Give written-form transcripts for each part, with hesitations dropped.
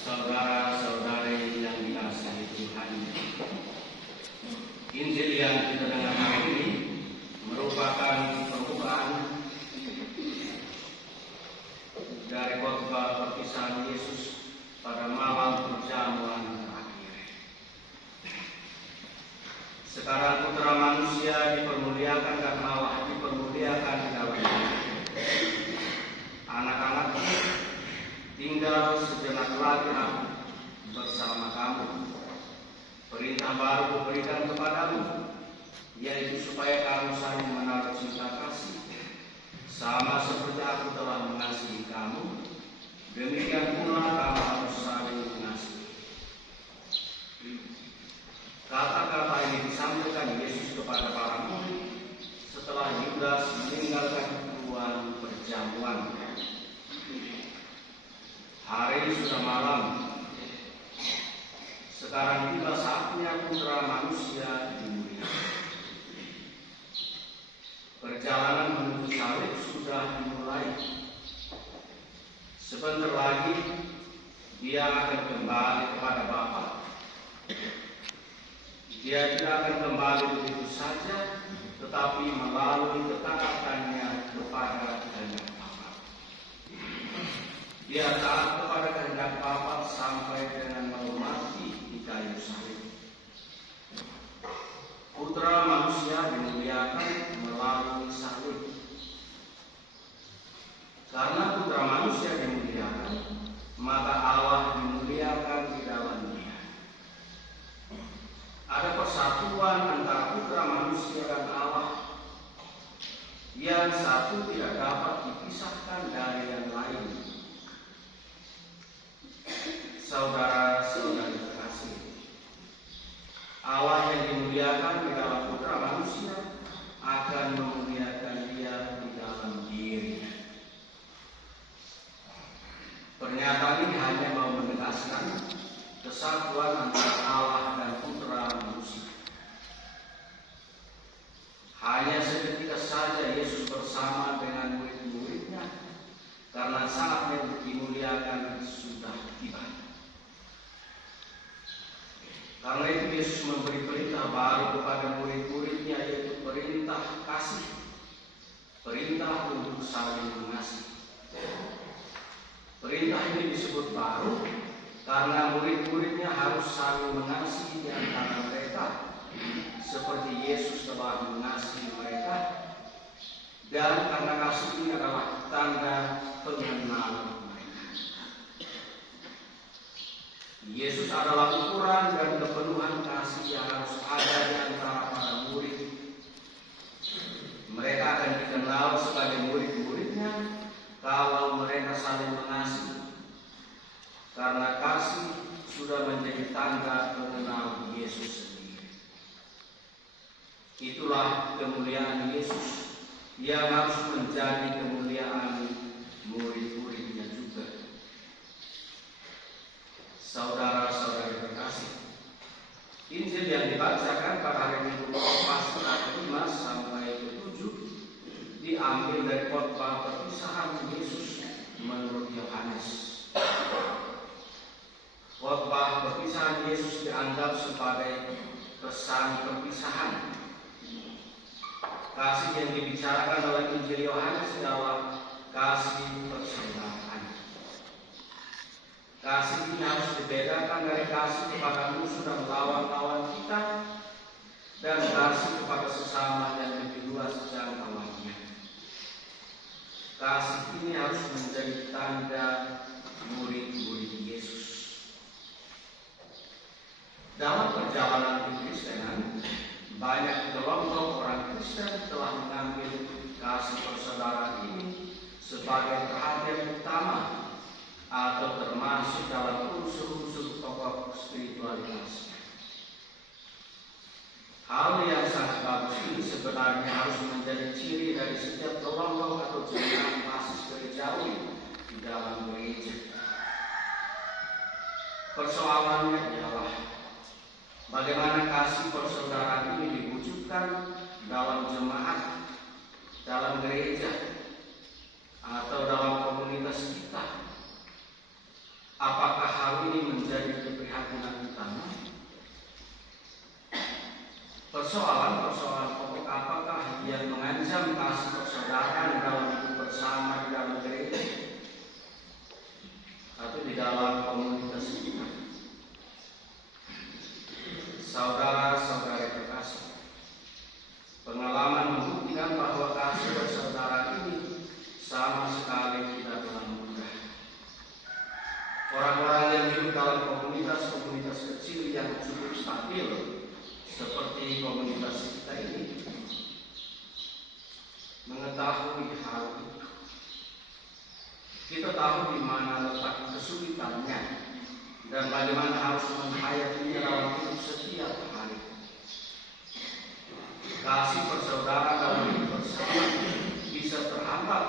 Saudara-saudari yang dikasihi Tuhan, Injil yang kita dengar hari ini merupakan perubahan dari khotbah perpisahan Yesus pada malam perjamuan terakhir. Sekarang Putra Manusia dipermuliakan dan Allah dipermuliakan di dalamnya. Anak-anak, tinggal sejenak lagi aku bersama kamu. Perintah baru kuberikan kepadamu, yaitu supaya kamu saling menaruh cinta kasih. Sama seperti aku telah mengasihi kamu, demikian pula kamu harus saling mengasihi. Kata-kata ini disampaikan Yesus kepada para murid setelah Yudas meninggalkan ruang perjamuan. Hari sudah malam. Sekarang tiba saatnya Putra Manusia dimuliakan. Perjalanan menuju salib sudah dimulai. Sebentar lagi dia akan kembali kepada Bapa. Dia tidak akan kembali begitu saja, tetapi melalui ketaatannya kepada kehendak Bapa. Dia taat kepada kehendak Bapa sampai dengan mau mati di kayu salib. Putra Manusia dimuliakan melalui salib. Karena Putra Manusia dimuliakan, maka Allah dimuliakan di dalam Dia. Ada persatuan antara Putra Manusia dan Allah. Yang satu tidak dapat dipisahkan dari yang lain. Saudara-saudari terkasih, Allah yang dimuliakan di dalam Putra Manusia akan memuliakan Dia di dalam dirinya. Pernyataan ini hanya mau menegaskan kesatuan antara Allah dan Putra Manusia. Hanya seketika saja Yesus bersama dengan murid-muridnya, karena saatnya dimuliakan sudah tiba. Karena itu Yesus memberi perintah baru kepada murid-muridnya, yaitu perintah kasih, perintah untuk saling mengasihi. Perintah ini disebut baru karena murid-muridnya harus saling mengasihi di antara mereka, seperti Yesus telah mengasihi mereka, dan karena kasih ini adalah tanda pengenalan mereka. Yesus adalah ukuran dan kepenuhan kasih yang harus ada di antara para murid. Mereka akan dikenal sebagai murid-muridnya kalau mereka saling mengasihi, karena kasih sudah menjadi tanda mengenal Yesus sendiri. Itulah kemuliaan Yesus yang harus menjadi kemuliaan murid-muridnya juga. Saudara-saudari terkasih, Injil yang dibacakan pada hari Minggu Paskah 5 sampai 7 diambil dari khotbah perpisahan Yesus menurut Yohanes. Khotbah perpisahan Yesus dianggap sebagai pesan perpisahan. Kasih yang dibicarakan oleh Injil Yohanes adalah kasih persaudaraan. Kasih ini harus dibedakan dari kasih kepada musuh dan lawan-lawan kita, dan kasih kepada sesama yang lebih luas jangkauannya. Kasih ini harus menjadi tanda murid-murid Yesus. Dalam perjalanan kekristenan, banyak kelompok orang Kristen telah mengambil kasih persaudaraan ini sebagai perhatian utama atau termasuk dalam unsur-unsur pokok spiritualitas. Hal yang sangat bagus ini sebenarnya harus menjadi ciri dari setiap kelompok atau jemaat basis gerejawi di dalam gereja. Persoalannya ialah bagaimana kasih persaudaraan ini diwujudkan dalam jemaat, dalam gereja, atau dalam komunitas kita. Persoalan pokok apakah yang mengancam kasih persaudaraan dalam hidup bersama di dalam gereja atau di dalam komunitas kita? Saudara-saudara terkasih, pengalaman membuktikan bahwa kasih persaudaraan ini sama sekali tidak pernah mudah. Orang-orang yang hidup dalam komunitas-komunitas kecil yang cukup stabil seperti komunitas kita ini mengetahui hal itu. Kita tahu di mana letak kesulitannya dan bagaimana harus menghayatinya dalam hidup setiap hari. Kasih persaudaraan dalam hidup bersama bisa terhambat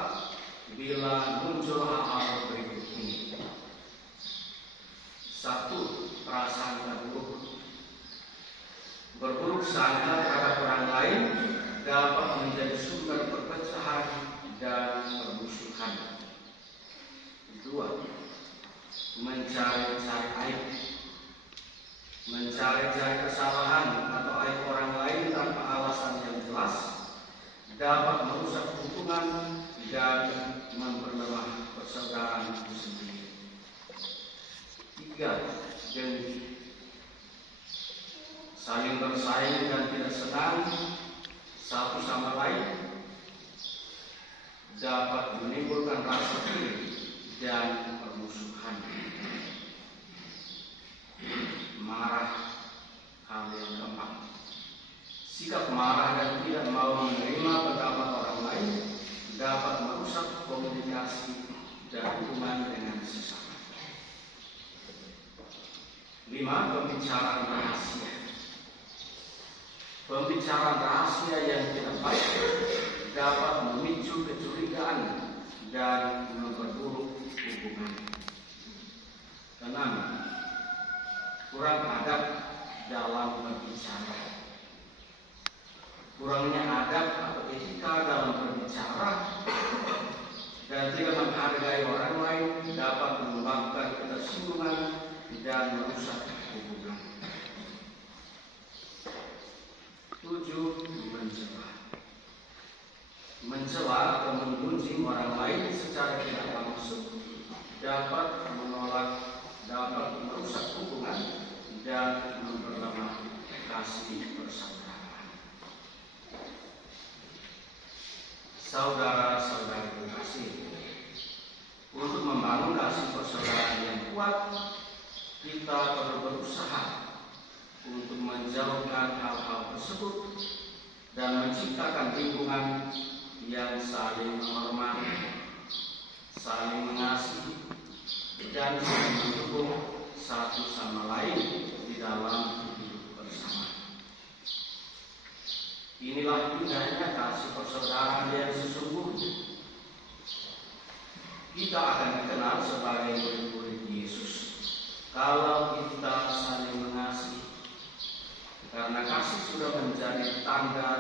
bila muncul hal-hal berikut ini. 1. Prasangka buruk. Berburuk sangka terhadap orang lain dapat menjadi sumber perpecahan dan permusuhan. 2. Mencari-cari aib. Mencari-cari kesalahan atau aib orang lain tanpa alasan yang jelas dapat merusak hubungan dan memperlemah persaudaraan itu sendiri. 3. Dengki. Saling bersaing dan tidak senang satu sama lain dapat menimbulkan rasa iri dan permusuhan. Marah. Hal yang keempat, sikap marah dan tidak mau menerima pendapat orang lain dapat merusak komunikasi dan hubungan dengan sesama. 5. Pembicaraan rahasia. Pembicaraan rahasia yang tidak baik dapat memicu kecurigaan dan memperburuk hubungan. 6. Kurang adab dalam berbicara. Kurangnya adab atau etika dalam berbicara dan tidak menghargai orang lain dapat menyebabkan ketersinggungan dan merusak hubungan. 7. Mencela atau menggunjing orang lain secara tidak langsung dapat merusak hubungan dan memperlemah kasih persaudaraan. Saudara-saudara terkasih, untuk membangun kasih persaudaraan yang kuat, kita perlu berusaha untuk menjauhkan hal-hal tersebut dan menciptakan lingkungan yang saling menghormati, saling mengasihi, dan saling mendukung satu sama lain di dalam hidup bersama. Inilah indahnya kasih persaudaraan yang sesungguhnya. Kita akan dikenal sebagai murid-murid Yesus kalau kita saling mengasihi, karena kasih sudah menjadi tanda